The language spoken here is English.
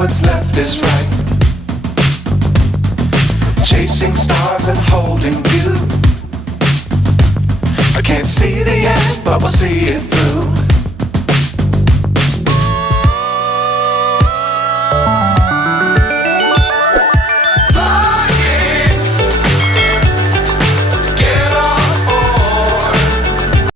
what's left is right. Chasing stars and holding you. I can't see the end, but we'll see it through.